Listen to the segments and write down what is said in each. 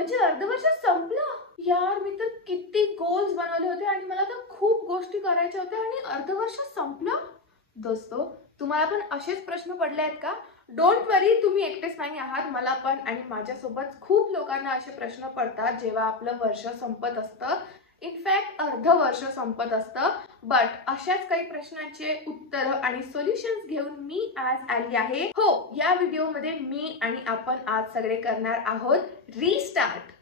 म्हणजे अर्धवर्ष संपलं यार. मी तर किती गोल्स बनवले होते आणि मला तर खूप गोष्टी करायच्या होत्या आणि अर्धवर्ष संपलं. दोस्तो, तुम्हाला पण असेच प्रश्न पडले आहेत का? डोंट वरी, तुम्ही एकटेच नाही आहात. मला पण आणि माझ्यासोबत खूप लोकांना असे प्रश्न पडतात जेव्हा आपलं वर्ष संपत असतं. इनफॅक्ट अर्ध वर्ष संपत असतं. बट अशाच काही प्रश्नांचे उत्तर आणि सोल्युशन्स घेऊन मी आज आली आहे. हो, या व्हिडिओमध्ये मी आणि आपण आज सगळे करणार आहोत रिस्टार्ट.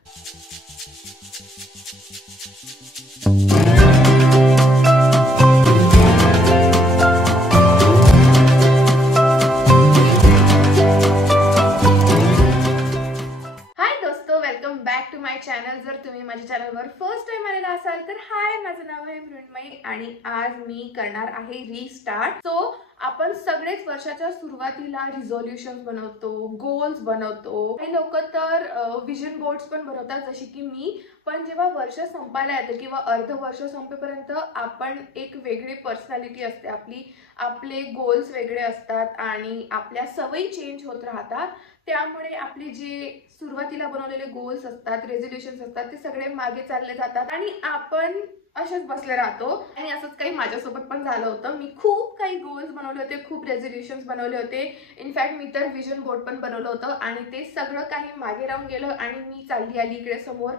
चॅनल. जर तुम्ही माझ्या चॅनलवर फर्स्ट टाइम आलेला असाल तर हाय, माझं नाव आहे मृण्मयी आणि आज मी करणार आहे रिस्टार्ट. सो आपण सगळेच वर्षाच्या सुरुवातीला रिझोल्युशन्स बनवतो, गोल्स बनवतो. काही लोक तर विजन बोर्ड्स पण बनवतात जशी की मी. पण जेव्हा वर्ष संपायला येतं किंवा अर्ध वर्ष संपेपर्यंत आपण एक वेगळी पर्सनॅलिटी असते आपली. आपले गोल्स वेगळे असतात आणि आपल्या सवयी चेंज होत राहतात. त्यामुळे आपले जे सुरुवातीला बनवलेले गोल्स असतात, रेझोल्युशन्स असतात, ते सगळे मागे चालले जातात आणि आपण असेच बसले राहतो. आणि असंच काही माझ्यासोबत पण झालं होतं. मी खूप काही गोल्स बनवले होते, खूप रेझोल्युशन्स बनवले होते. इनफॅक्ट मी तर विजन बोर्ड पण बनवलं होतं आणि ते सगळं काही मागे राहून गेलं आणि मी चालली आली इकडे समोर.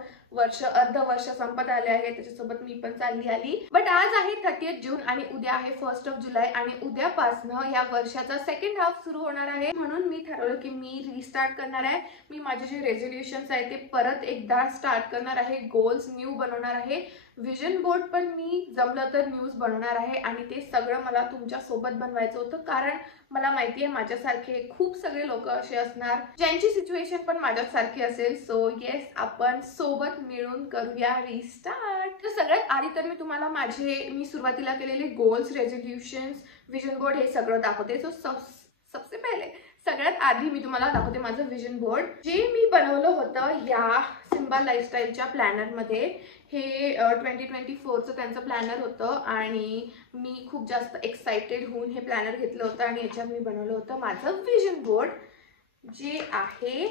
अर्ध वर्ष संपत आले आहे, त्याच्यासोबत मी पण चालली आली. बट आज आहे 30 जून आणि उद्या आहे 1 जुलै आणि उद्यापासनं या वर्षाचा सेकंड हाफ सुरू होणार आहे. म्हणून मी ठरवलं की मी रिस्टार्ट करणार आहे. मी माझे जे रेझोल्युशन्स आहे ते परत एकदा स्टार्ट करणार आहे. गोल्स न्यू बनवणार आहे. विजन बोर्ड पण मी जमलं तर न्यूज बनवणार आहे आणि ते सगळं मला तुमच्या सोबत बनवायचं होतं. कारण मला माहिती आहे माझ्यासारखे खूप सगळे लोक असे असणार ज्यांची सिच्युएशन पण माझ्यासारखी असेल. सो येस, आपण सोबत मिळून करूया रिस्टार्ट. तर सगळ्यात आधी तर मी तुम्हाला मी सुरुवातीला केलेले गोल्स, रेझोल्युशन्स, विजन बोर्ड हे सगळं दाखवते. सो सबसे पहिले सगळ्यात आधी मी तुम्हाला दाखवते माझं विजन बोर्ड जे मी बनवलं होतं या सिम्बा लाईफस्टाईलच्या प्लॅनरमध्ये. हे 2024चं त्यांचं प्लॅनर होतं आणि मी खूप जास्त एक्साइटेड होऊन हे प्लॅनर घेतलं होतं आणि याच्यात मी बनवलं होतं माझं विजन बोर्ड जे आहे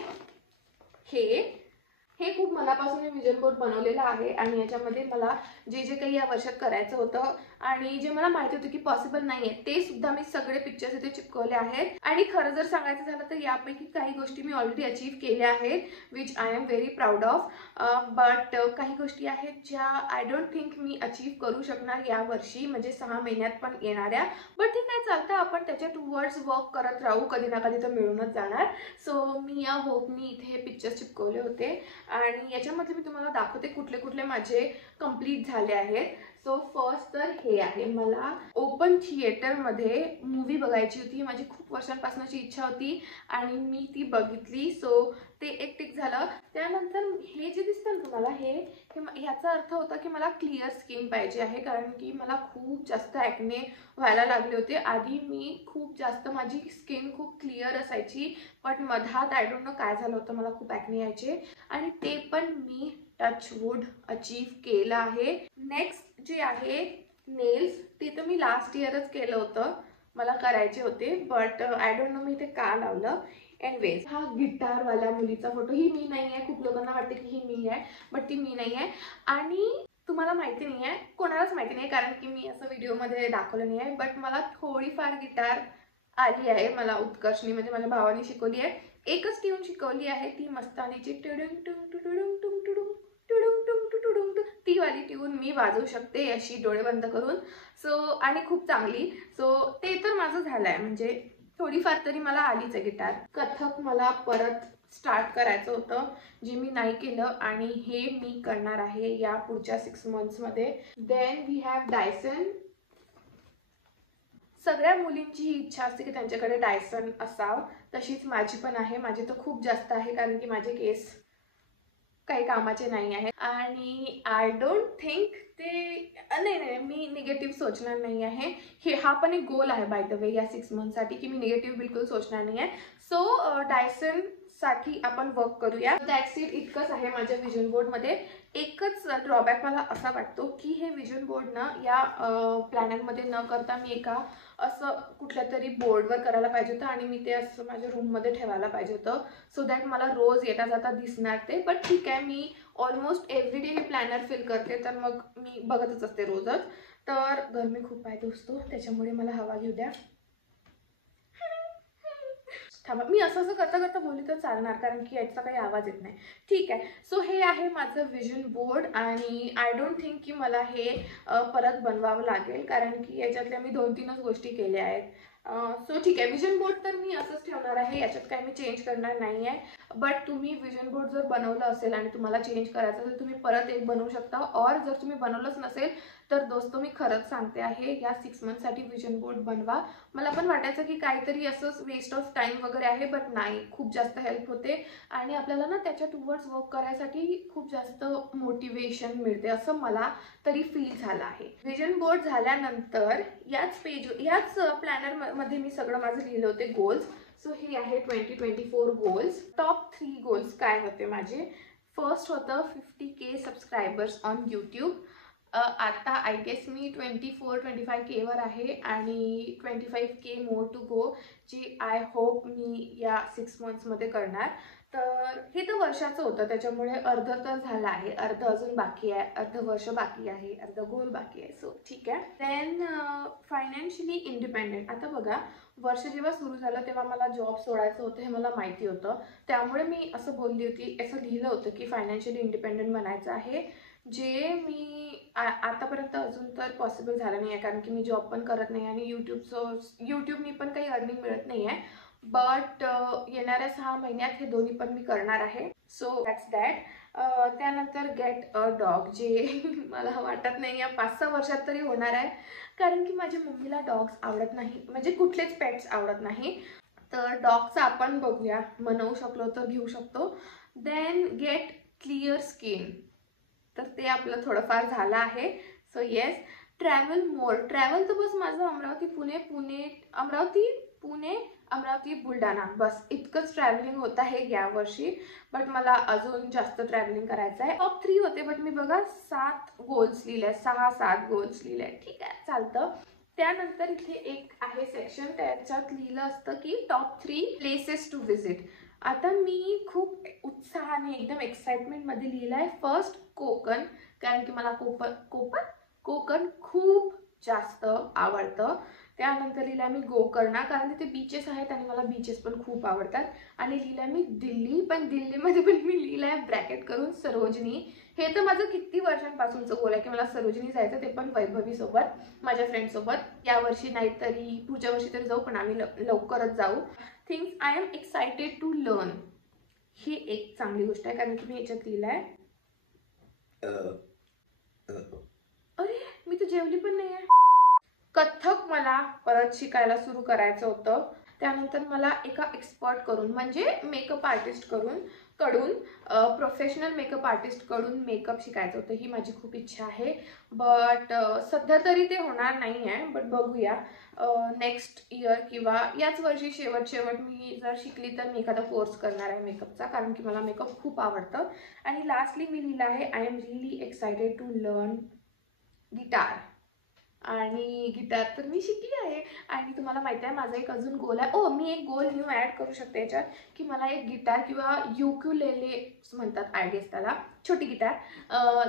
हे खूप मनापासून मी विजन बोर्ड बनवलेलं आहे. आणि याच्यामध्ये मला जे जे काही या वर्षात करायचं होतं आणि जे मला माहिती होतं की पॉसिबल नाही आहे ते सुद्धा मी सगळे पिक्चर्स इथे चिपकवले आहेत. आणि खरं जर सांगायचं झालं तर यापैकी काही गोष्टी मी ऑलरेडी अचीव केल्या आहेत, which I am very proud of. But काही गोष्टी आहेत ज्या I don't think me achieve करू शकणार यावर्षी, म्हणजे 6 महिन्यात पण येणाऱ्या. बट ठीक आहे, चालतं, आपण त्याच्या टुवर्ड्स वर्क करत राहू, कधी ना कधी तर मिळूनच जाणार. सो मी या होपनी इथे हे पिक्चर्स चिपकवले होते आणि याच्यामध्ये मी तुम्हाला दाखवते कुठले कुठले माझे कंप्लीट झाले आहेत. सो फर्स्ट तर हे आहे, मला ओपन थिएटरमध्ये मूवी बघायची होती. माझी खूप वर्षांपासूनची इच्छा होती आणि मी ती बघितली. सो ते एक टिक झालं. त्यानंतर हे जे दिसतं ना तुम्हाला, ह्याचा अर्थ होता की मला क्लिअर स्किन पाहिजे आहे. कारण की मला खूप जास्त ॲक्ने व्हायला लागले होते. आधी मी खूप जास्त, माझी स्किन खूप क्लिअर असायची, बट मधात आय डोंट नो काय झालं होतं, मला खूप ॲक्ने यायचे आणि ते पण मी टचवूड अचीव केलं आहे. नेक्स्ट जे आहे नेल्स, ते तर मी लास्ट इयरच केलं होतं, मला करायचे होते. बट आय डोंट नो मी ते का लावलं. एनवेज, हा गिटारवाल्या मुलीचा फोटो, ही मी नाही आहे. खूप लोकांना वाटते की ही मी आहे, बट ती मी नाही आहे. आणि तुम्हाला माहिती नाही आहे, कोणालाच माहिती नाही, कारण की मी असं व्हिडिओमध्ये दाखवलं नाही आहे. बट मला थोडीफार गिटार आली आहे. मला उत्कर्षणी म्हणजे माझ्या भावाने शिकवली आहे. एकच ट्यून शिकवली आहे, ती मस्तानीची टुडुंग टुंग टुडुंग टुंग टुडुंग टुडुंग टुंग टुडुंग, ती वाली ट्यून मी वाजवू शकते अशी डोळे बंद करून. सो आणि खूप चांगली. सो ते तर माझं झालं आहे, म्हणजे थोडीफार तरी मला आलीच आहे गिटार. कथक मला परत स्टार्ट करायचं होतं, जे मी नाही केलं आणि हे मी करणार आहे या पुढच्या 6 मंथ्समध्ये. Then we have Dyson. सगळ्या मुलींची ही इच्छा असते की त्यांच्याकडे डायसन असावं, तशीच माझी पण आहे. माझी तर खूप जास्त आहे, कारण की माझे केस काही कामाचे नाही आहेत आणि आय डोंट थिंक ते नाही, मी निगेटिव्ह सोचणार नाही आहे. हा पण एक गोल आहे बाय द वे या 6 मंथसाठी, की मी निगेटिव्ह बिलकुल सोचणार नाही आहे. सो डायसन साठी आपण वर्क करूया. That's it. इतकंच आहे माझ्या विजन बोर्डमध्ये. एकच ड्रॉबॅक मला असा वाटतो की हे विजन बोर्ड ना या प्लॅनरमध्ये न करता मी एका असं कुठल्या तरी बोर्डवर करायला पाहिजे होतं आणि मी ते असं माझ्या रूममध्ये ठेवायला पाहिजे होतं, सो दॅट मला रोज येता जाता दिसणार ते. बट ठीक आहे, मी ऑलमोस्ट एव्हरीडे मी प्लॅनर फिल करते, तर मग मी बघतच असते रोजच. तर गरमी खूप आहे दोस्तो, त्याच्यामुळे मला हवा घेऊ द्या. थांबा, मी असं करता करता बोलली तर चालणार, कारण की याचा काही आवाज येत नाही. ठीक आहे. सो हे आहे माझं विजन बोर्ड आणि आय डोंट थिंक की मला हे परत बनवावं लागेल, कारण की याच्यातल्या मी 2-3च गोष्टी केल्या आहेत. सो ठीक आहे, विजन बोर्ड तर मी असंच ठेवणार आहे, याच्यात काही मी चेंज करणार नाही आहे. बट तुम्ही विजन बोर्ड जर बनवलं असेल आणि तुम्हाला चेंज करायचं असेल, तुम्ही परत एक बनवू शकता. और जर तुम्ही बनवलंच नसेल तर दोस्तो मी खरंच सांगते आहे, या 6 मंथसाठी विजन बोर्ड बनवा. मला पण वाटायचं की काहीतरी असंच वेस्ट ऑफ टाइम वगैरे आहे, बट नाही, खूप जास्त हेल्प होते आणि आपल्याला ना त्याच्या टुवर्ड्स वर्क करायसाठी खूप जास्त मोटिवेशन मिळते, असं मला तरी फील झालं आहे. विजन बोर्ड झाल्यानंतर याच प्लॅनर मध्ये मी सगळं माझं लिहिलं होते गोल्स. सो हे आहे 2024 गोल्स. टॉप 3 गोल्स काय होते माझे. फर्स्ट होतं 50K सबस्क्रायबर्स ऑन यूट्यूब. आता आय गेस मी 24-25K वर आहे आणि 25K मोर टू गो, जी आय होप मी या 6 मंथ्समध्ये करणार. तर हे तर वर्षाचं होतं, त्याच्यामुळे अर्ध तर झालं आहे, अर्ध अजून बाकी आहे, अर्ध वर्ष बाकी आहे, अर्ध गोल बाकी आहे. सो ठीक आहे. Then financially independent. आता बघा, वर्ष जेव्हा सुरू झालं तेव्हा मला जॉब सोडायचं होतं, हे मला माहिती होतं. त्यामुळे मी असं बोलली होती, असं लिहिलं होतं की फायनान्शियली इंडिपेंडेंट बनायचं आहे, जे मी आतापर्यंत अजून तर पॉसिबल झालं नाही आहे, कारण की मी जॉब पण करत नाही आणि यूट्यूबनी पण काही अर्निंग मिळत नाही आहे. बट येणाऱ्या 6 महिन्यात हे दोन्ही पण मी करणार आहे. So that's that. त्यानंतर गेट अ डॉग, जे मला वाटत नाही या 5-6 वर्षात तरी होणार आहे, कारण की माझ्या मम्मीला डॉग्स आवडत नाही, म्हणजे कुठलेच पेट्स आवडत नाही. तर डॉगचं आपण बघूया, म्हणू शकलो तर घेऊ शकतो. देन गेट क्लिअर स्किन, तर ते आपलं थोडंफार झालं आहे. So yes. ट्रॅव्हल मोर. ट्रॅव्हल तर बस माझं अमरावती पुणे बुलढाणा, बस इतकंच ट्रॅव्हलिंग होत आहे यावर्षी. बट मला अजून जास्त ट्रॅव्हलिंग करायचं आहे. टॉप 3 होते, बट मी बघा 7 गोल्स लिहिले, 6-7 गोल्स लिहिले. ठीक आहे, चालतं. त्यानंतर इथे एक आहे सेक्शन, त्याच्यात लिहिलं असतं की टॉप 3 प्लेसेस टू व्हिजिट. आता मी खूप उत्साहाने एकदम एक्साइटमेंटमध्ये लिहिलं आहे फर्स्ट कोकण, कारण की मला कोकण खूप जास्त आवडतं. त्यानंतर लिहिलं मी गोकर्णा, कारण तिथे बीचेस आहेत आणि मला बीचेस पण खूप आवडतात. आणि लिहिलं मी दिल्ली, पण दिल्लीमध्ये पण मी लिहिलं आहे ब्रॅकेट करून सरोजनी. हे तर माझं किती वर्षांपासूनचं गोल आहे की मला सरोजनी जायचं, ते पण वैभवीसोबत, माझ्या फ्रेंडसोबत. यावर्षी नाही तरी पुढच्या वर्षी तरी जाऊ, पण आम्ही लवकरच जाऊ. Things I am excited to learn, ही एक चांगली गोष्ट आहे, कारण की मी याच्यात लिहिलं आहे. अरे मी तर जेवली पण नाही आहे. कथ्थक मला परत शिकायला सुरू करायचं होतं. त्यानंतर मला एका एक्सपर्ट करून, म्हणजे मेकअप आर्टिस्ट कडून प्रोफेशनल मेकअप आर्टिस्ट कडून मेकअप शिकायचं होतं. ही माझी खूप इच्छा आहे. बट सध्या तरी ते होणार नाही आहे, बट बघूया नेक्स्ट इयर किंवा याच वर्षी शेवट मी जर शिकली तर मी एखादा कोर्स करणार आहे मेकअपचा, कारण की मला मेकअप खूप आवडतं. आणि लास्टली मी लिहिलं आहे I am really excited to learn guitar. आणि गिटार तर मी शिकली आहे. आणि तुम्हाला माहिती आहे माझा एक अजून गोल आहे. मी एक गोल न्यू ॲड करू शकते याच्यात, की मला एक गिटार किंवा युक्युलेले म्हणतात आय गेस त्याला, छोटी गिटार,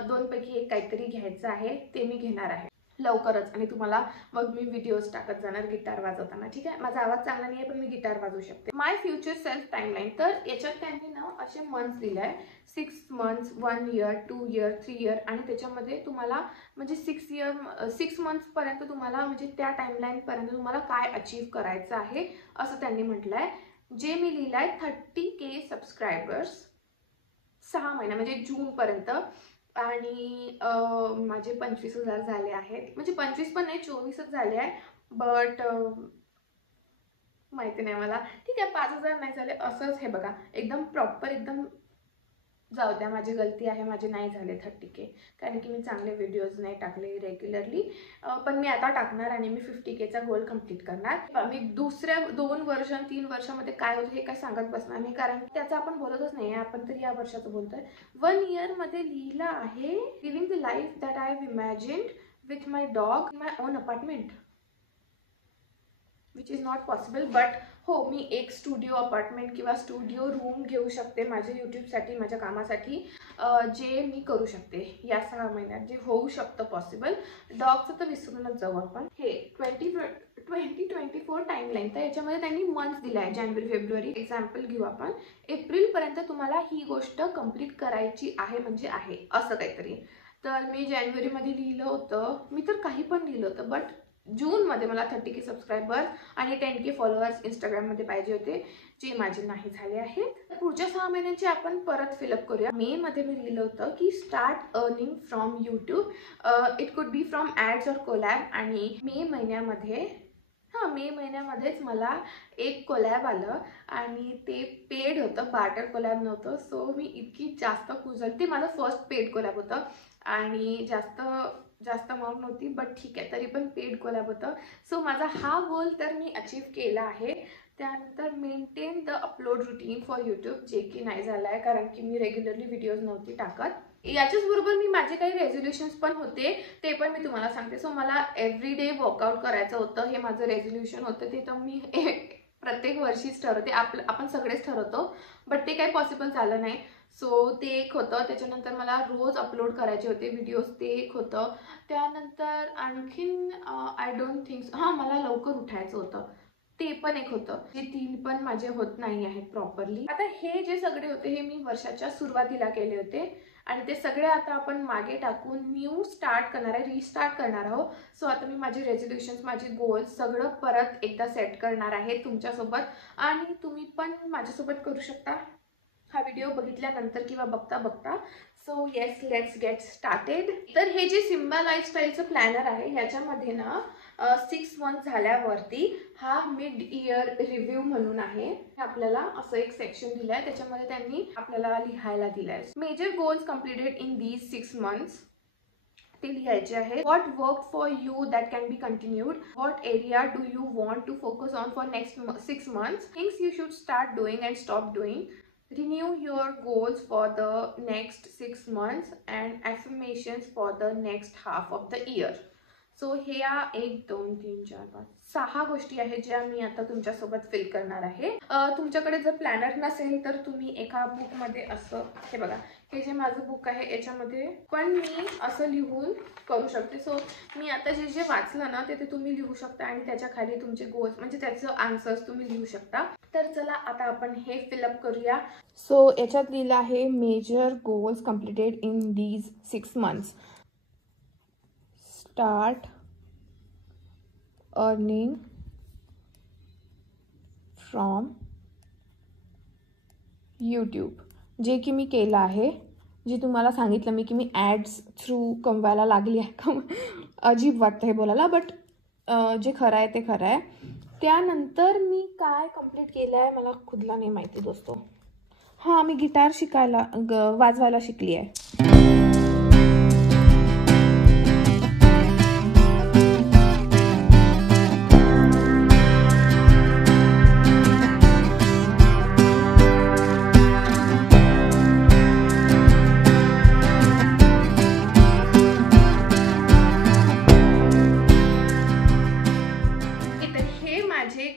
2 पैकी एक काहीतरी घ्यायचं आहे, ते मी घेणार आहे लवकरच. आणि तुम्हाला मग मी व्हिडिओज टाकत जाणार गिटार वाजवताना. ठीक आहे, माझा आवाज चांगला नाही आहे पण मी गिटार वाजवू शकते. माय फ्युचर सेल्फ टाइमलाईन, तर याच्यात त्यांनी ना असे मंथ्स दिले आहे, 6 मंथ्स, 1 इयर, 2 इयर, 3 इयर. आणि त्याच्यामध्ये तुम्हाला म्हणजे 6 मंथ्सपर्यंत तुम्हाला म्हणजे त्या टाइमलाईनपर्यंत तुम्हाला काय अचीव करायचं आहे असं त्यांनी म्हटलं आहे. जे मी लिहिलं आहे 30K सबस्क्रायबर्स 6 महिना म्हणजे जूनपर्यंत. आणि माझे 25,000 झाले आहेत, म्हणजे 25 पण नाही 24च झाले आहे. बट माहिती नाही मला. ठीक आहे, 5,000 नाही झाले असंच. हे बघा एकदम प्रॉपर एकदम जाऊ द्या, माझी गलती आहे, माझे नाही झाले 30K, कारण की मी चांगले व्हिडिओज नाही टाकले रेग्युलरली. पण मी आता टाकणार आणि मी 50Kचा गोल कंप्लीट करणार. मी दुसऱ्या 2 वर्ष 3 वर्षामध्ये काय होतं हे काय सांगत बसणार नाही, कारण त्याचं आपण बोलतच नाही आहे, आपण तर या वर्षाचं बोलतोय. 1 इयरमध्ये लिहिलं आहे living the life that I have imagined with my dog in my own apartment, which is not possible. But हो, मी एक स्टुडिओ अपार्टमेंट किंवा स्टुडिओ रूम घेऊ शकते माझ्या यूट्यूबसाठी, माझ्या कामासाठी, जे मी करू शकते या 6 महिन्यात, जे होऊ शकतं पॉसिबल. डॉगचं तर विसरूनच जाऊ आपण. हे 2024 टाईमलाईन, तर याच्यामध्ये त्यांनी मंथ्स दिला आहे, जानेवारी फेब्रुवारी. एक्झाम्पल घेऊ आपण, एप्रिलपर्यंत तुम्हाला ही गोष्ट कंप्लीट करायची आहे, म्हणजे आहे असं काहीतरी. तर मी जानेवारीमध्ये लिहिलं होतं, मी तर काही पण लिहिलं होतं, बट जूनमध्ये मला 30K सबस्क्रायबर्स आणि 10K फॉलोअर्स इंस्टाग्राममध्ये पाहिजे होते, जे माझे नाही झाले आहेत. पुढच्या 6 महिन्यांची आपण परत फिलअप करूया. मेमध्ये मी लिहिलं होतं की start earning from YouTube, it could be from ads or collab. आणि मे महिन्यामध्येच मला एक कोलॅब आलं आणि ते पेड होतं, बार्टर कोलॅब नव्हतं. सो मी इतकी जास्त खुश झाली. ते माझं फर्स्ट पेड कोलॅब होतं आणि जास्त अमाऊंट नव्हती, बट ठीक आहे, तरी पण पेड कोलॅब होतं. सो माझा हा गोल तर मी अचीव केला आहे. त्यानंतर maintain the upload routine for YouTube, जे की नाही झालं आहे, कारण की मी रेग्युलरली व्हिडिओज नव्हती टाकत. याच्याच बरोबर मी माझे काही रेझोल्युशन्स पण होते, ते पण मी तुम्हाला सांगते. सो मला एव्हरी डे वर्कआउट करायचं होतं, हे माझं रेझोल्युशन होतं. ते तर मी प्रत्येक वर्षीच ठरवते, आपण सगळेच ठरवतो, बट ते काही पॉसिबल झालं नाही. सो ते एक होतं. त्याच्यानंतर मला रोज अपलोड करायचे होते व्हिडिओज, ते एक होतं. त्यानंतर आणखीन आय डोंट थिंक, मला लवकर उठायचं होतं, ते पण एक होतं. जे 3 पण माझे होत नाही आहेत प्रॉपरली. आता हे जे सगळे होते हे मी वर्षाच्या सुरुवातीला केले होते आणि ते सगळे आता आपण मागे टाकून न्यू स्टार्ट करणार आहे, रिस्टार्ट करणार आहोत. सो आता मी माझे रेझोल्युशन्स, माझे गोल्स सगळं परत एकदा सेट करणार आहे तुमच्यासोबत, आणि तुम्ही पण माझ्यासोबत करू शकता हा व्हिडिओ बघितल्यानंतर किंवा बघता. So yes, let's get started. तर हे जे सिम्बा लाईफस्टाईलचं प्लॅनर आहे ह्याच्यामध्ये ना 6 मंथ झाल्यावरती हा मिड इयर रिव्ह्यू म्हणून आहे. आपल्याला असं एक सेक्शन दिलं आहे, त्याच्यामध्ये त्यांनी आपल्याला लिहायला दिलं आहे major goals completed in these 6 months. ते लिहायचे आहे. What work for you that can be continued, what area do you want to focus on for next 6 months, things you should start doing and stop doing, renew your goals for the next 6 months and affirmations for the next half of the year. So ह्या 1 2 3 4 5 6 गोष्टी आहेत ज्या मी आता तुमच्यासोबत fill करणार आहे. तुमच्याकडे जर प्लॅनर नसेल तर तुम्ही एका बुकमध्ये असं, हे बघा, हे जे माझं बुक आहे याच्यामध्ये पण मी असं लिहून करू शकते. सो मी आता जे वाचलं ना ते तुम्ही लिहू शकता आणि त्याच्या खाली तुमचे गोल्स, म्हणजे त्याचं आन्सर्स तुम्ही लिहू शकता. तर चला आता आपण हे फिलअप करूया. सो याच्यात लिहिलं आहे major goals completed in these 6 months. Start earning from YouTube, जे की मी केलं आहे, जे तुम्हाला सांगितलं मी की मी ॲड्स थ्रू कमवायला लागली आहे का, अजीब वाटतं हे बोलायला, बट जे खरं आहे ते खरं आहे. त्यानंतर मी काय कंप्लीट केलं आहे मला खुदला नाही माहिती दोस्तो. मी गिटार वाजवायला शिकली आहे.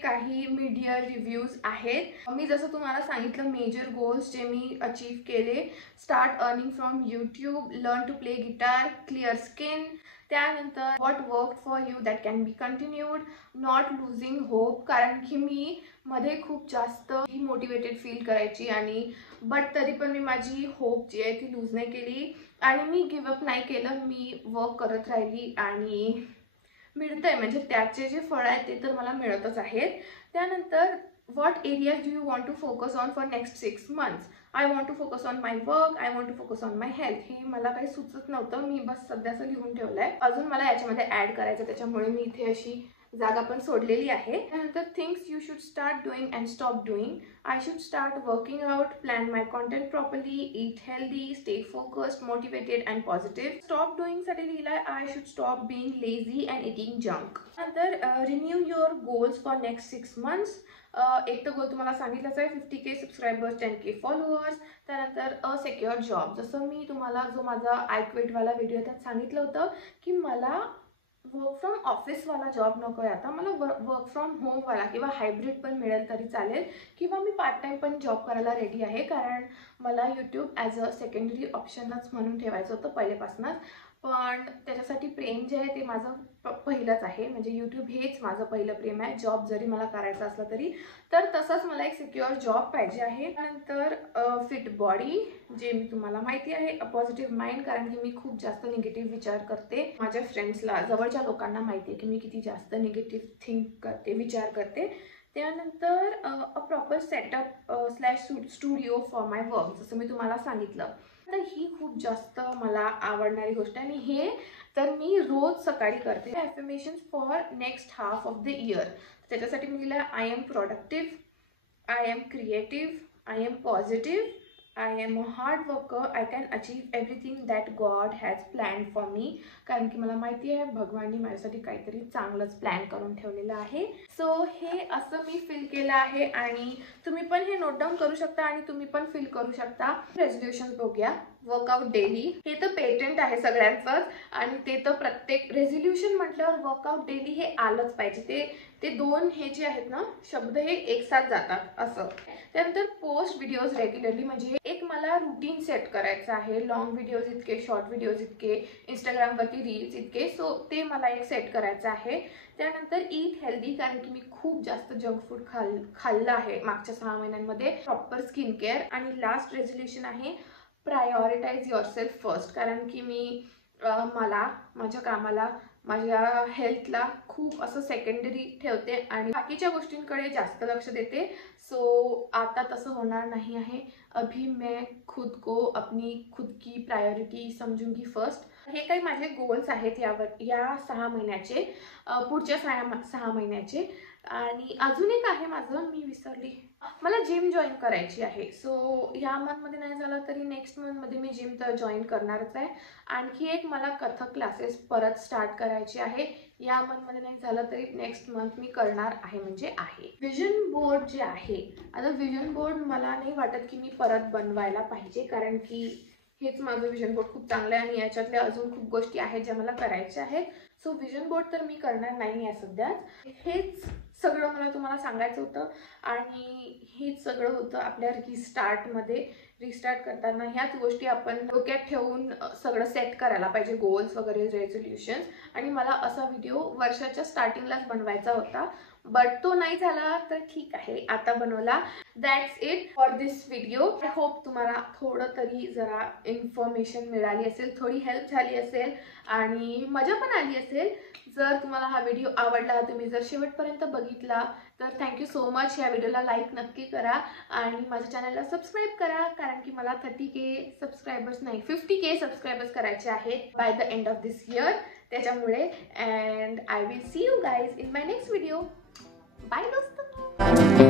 काही मिड इयर रिव्ह्यूज आहेत. मी जसं तुम्हाला सांगितलं मेजर गोल्स जे मी अचीव केले, start earning from YouTube, learn to play guitar, clear skin, त्यानंतर what work for you that can be continued, not losing hope, कारण की मी मध्ये खूप जास्त डिमोटिवेटेड फील करायची आणि बट तरी पण मी माझी होप जी आहे ती लूज नाही केली आणि मी गिवअप नाही केलं, मी वर्क करत राहिली आणि मिळतंय, म्हणजे त्याचे जे फळ आहेत ते तर मला मिळतच आहेत. त्यानंतर what areas do you want to focus on for next 6 months, I want to focus on my work, I want to focus on my health. हे मला काही सुचत नव्हतं, मी बस सध्याचं लिहून ठेवलं आहे. अजून मला याच्यामध्ये ॲड करायचं, त्याच्यामुळे मी इथे अशी जागा पण सोडलेली आहे. त्यानंतर things you should start doing and stop doing. I should start working out, plan my content properly, eat healthy, stay focused, motivated and positive. Stop डुईंगसाठी लिहिलं आहे I should stop being lazy and eating junk. नंतर renew your goals for next 6 months. एक तर गोल तुम्हाला सांगितलंच आहे 50K subscribers, 10K followers. त्यानंतर अ सेक्युअर जॉब. जसं मी तुम्हाला जो माझा आय क्विटवाला व्हिडिओ त्यात सांगितलं होतं की मला वर्क फ्रॉम ऑफिसवाला जॉब नको आहे, आता मला वर्क फ्रॉम होमवाला किंवा हायब्रिड पण मिळेल तरी चालेल, किंवा मी पार्ट टाईम पण जॉब करायला रेडी आहे. कारण मला यूट्यूब ॲज अ सेकंडरी ऑप्शनच म्हणून ठेवायचं होतं पहिल्यापासूनच. पण त्याच्यासाठी प्रेम जे आहे ते माझं पहिलंच आहे. म्हणजे यूट्यूब हेच माझं पहिलं प्रेम आहे, जॉब जरी मला करायचा असला तरी. तर तसंच मला एक सिक्युअर जॉब पाहिजे आहे. त्यानंतर फिट बॉडी, जे मी तुम्हाला माहिती आहे. अ पॉझिटिव्ह माइंड, कारण की मी खूप जास्त निगेटिव्ह विचार करते. माझ्या फ्रेंड्सला, जवळच्या लोकांना माहिती आहे की मी किती जास्त निगेटिव्ह थिंक करते, विचार करते. त्यानंतर a proper setup slash studio for my work, जसं मी तुम्हाला सांगितलं. तर ही खूप जास्त मला आवडणारी गोष्ट आहे आणि हे तर मी रोज सकाळी करते. Affirmations for next half of the year. त्याच्यासाठी मी लिहिलं I am productive, I am creative, I am positive, I am a hard worker, I can achieve everything that God has plan for me. कारण की मला माहिती आहे भगवाननी माझ्यासाठी काहीतरी चांगलंच प्लॅन करून ठेवलेलं आहे. सो हे असं मी फील केलं आहे आणि तुम्ही पण हे नोट डाऊन करू शकता आणि तुम्ही पण फील करू शकता. रेझोल्युशन बघूया. वर्कआउट डेली, हे तर पेटेंट आहे सगळ्यांचंच आणि ते तर प्रत्येक रेझोल्युशन म्हटल्यावर वर्कआउट डेली हे आलंच पाहिजे. ते दोन हे जे आहेत ना शब्द हे एकसाथ जातात असं. त्यानंतर पोस्ट व्हिडिओज रेग्युलरली, म्हणजे एक मला रुटीन सेट करायचं आहे. लॉंग व्हिडिओज इतके, शॉर्ट व्हिडिओज इतके, इंस्टाग्रामवरती रील्स इतके. सो ते मला एक सेट करायचं आहे. त्यानंतर ईट हेल्दी, कारण की मी खूप जास्त जंक फूड खाल्लं आहे मागच्या 6 महिन्यांमध्ये. Proper skin care. आणि लास्ट रेझोल्युशन आहे प्रायोरिटाईज युअरसेल्फ फर्स्ट, कारण की मी मला, माझ्या कामाला, माझ्या हेल्थला खूप असं सेकंडरी ठेवते आणि बाकीच्या गोष्टींकडे जास्त लक्ष देते. सो आता तसं होणार नाही आहे. अभी मैं खुद को अपनी खुद की प्रायोरिटी समजूंगी फर्स्ट. हे काही माझे गोल्स आहेत या 6 महिन्याचे, पुढच्या 6 महिन्याचे. आणि अजून एक आहे माझं, मी विसरली, मला जिम जॉईन करायची आहे. सो ह्या मंथमध्ये नाही झालं तरी नेक्स्ट मंथमध्ये मी जिम तर जॉईन करणारच आहे. आणखी एक मला कथक क्लासेस परत स्टार्ट करायचे आहे. या मंथमध्ये नाही झालं तरी नेक्स्ट मंथ मी करणार आहे, म्हणजे आहे. विजन बोर्ड जे आहे, आता विजन बोर्ड मला नाही वाटत की मी परत बनवायला पाहिजे, कारण की हेच माझं विजन बोर्ड खूप चांगलं आहे आणि याच्यातल्या अजून खूप गोष्टी आहेत ज्या मला करायच्या आहेत. सो विजन बोर्ड तर मी करणार नाही आहे सध्याच. हेच सगळं मला तुम्हाला सांगायचं होतं आणि हेच सगळं होतं आपल्या रिस्टार्टमध्ये. रिस्टार्ट करताना ह्याच गोष्टी आपण डोक्यात ठेवून सगळं सेट करायला पाहिजे, गोल्स वगैरे, रेझोल्युशन्स. आणि मला असा व्हिडिओ वर्षाच्या स्टार्टिंगलाच बनवायचा होता, बट तो नाही झाला तर ठीक आहे, आता बनवला. That's it for this video. I hope तुम्हाला थोडं तरी जरा इन्फॉर्मेशन मिळाली असेल, थोडी हेल्प झाली असेल आणि मजा पण आली असेल. जर तुम्हाला हा व्हिडिओ आवडला, तुम्ही जर शेवटपर्यंत बघितला तर थँक्यू सो मच. या व्हिडिओला लाईक नक्की करा आणि माझ्या चॅनलला सबस्क्राईब करा, कारण की मला 30K सबस्क्रायबर्स नाही 50K सबस्क्रायबर्स करायचे आहेत by the end of this year. त्याच्यामुळे and I will see you guys in my next video. Bye दोस्तों.